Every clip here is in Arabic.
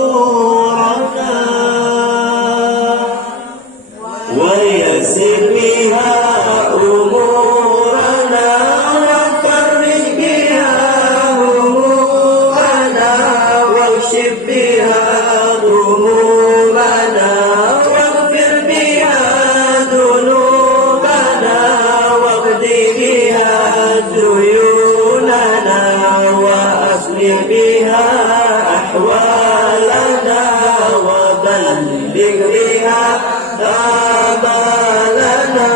نورنا ويسر بها أمورنا وفرج بها همومنا واكشف بها غمومنا واغفر بها ذنوبنا واقض بها ديوننا وأصلح بها أحوالنا وبلغ بها آمالنا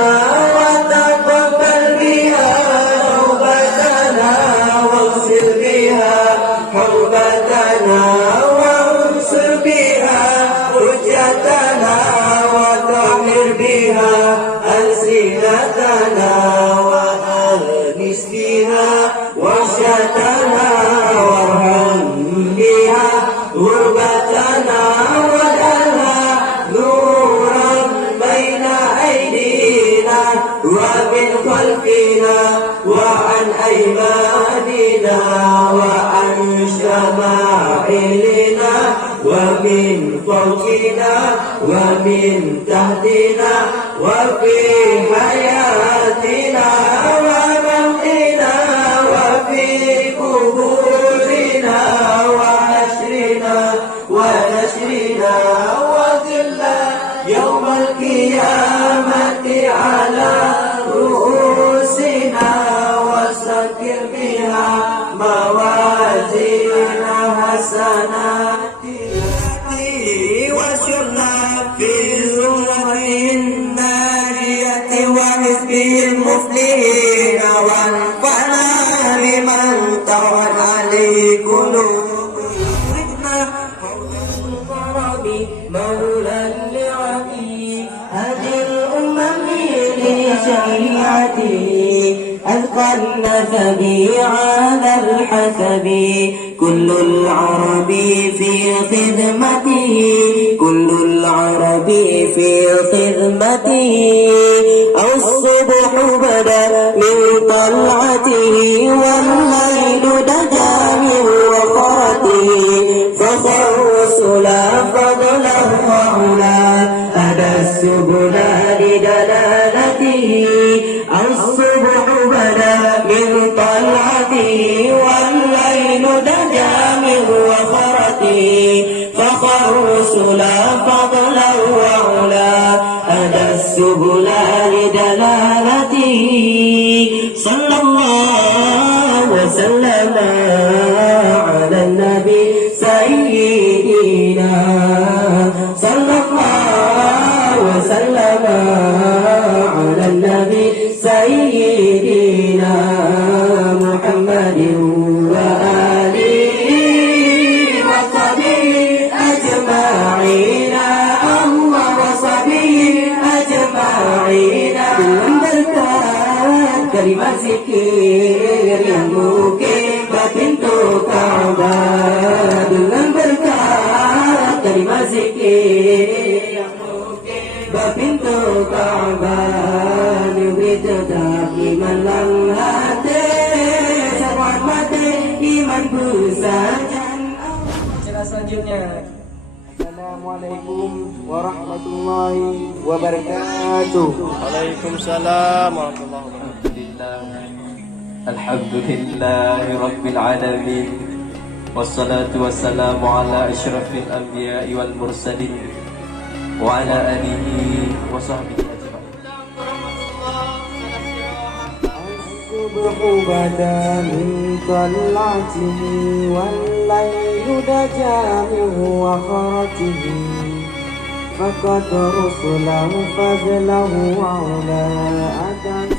وتقبل بها توبتنا واغفر بها حوبتنا وانصر بها حجتنا وطهر بها ألسنتنا وأنس بها وحشتنا وارحم بها غربتنا واجعلها نورا بين أيدينا ومن خلفنا وعن أيماننا وعن شمائلنا ومن فوقنا ومن تحتنا وفي حياتنا وموتنا وفي قبورنا وحشرنا ونشرنا وذلنا يوم القيامة على رؤوسنا وسكر بها موازين حسناتنا وشرنا في الزمرة الناجية وحزب المفلحين وانفعنا بمن طوى عليه قلوبنا مولى لعبي هذه الأمم لشريعتي ألقى النسب على الحسب كل العرب في خدمته كل العرب في خدمته أو الصبح بدا من طلعته والليل دجا من وفرته فخر رسلا فضلا وعلا أدى السبل لدلالته الصبح بدا من طلعته والليل دجا من وفرته فخر رسلا فضلا وعلا أدى السبل لدلالته صلى الله وسلم على النبي سيدنا صلى الله وسلم على النبي سيدنا محمد وآله وصحبه أجمعين الله وصحبه أجمعين berkat kalimat zikir yang mukibah pintu Ka'bah dengan berkat kalimat zikir yang mukibah pintu Ka'bah nubri tetap iman lang hati selamat mati iman pusajan. Cerita selanjutnya. Assalamualaikum warahmatullahi wabarakatuh. Waalaikumsalam warahmatullahi wabarakatuh. Alhamdulillahi rabbil alamin. Wassalatu wassalamu ala asyrafil anbiya'i wal mursalin wa ala alihi wa sahbihi ajma'in. As-subhu bada min tal'atihi wal laylu daja min wakharatihi faqad rusulahu fadlahu ala atas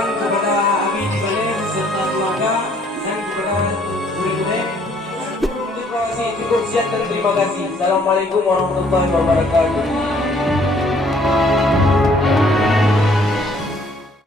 kepada Abi di Balen serta keluarga dan kepada murid-murid cukup sekian dan terima kasih. Assalamualaikum warahmatullahi wabarakatuh.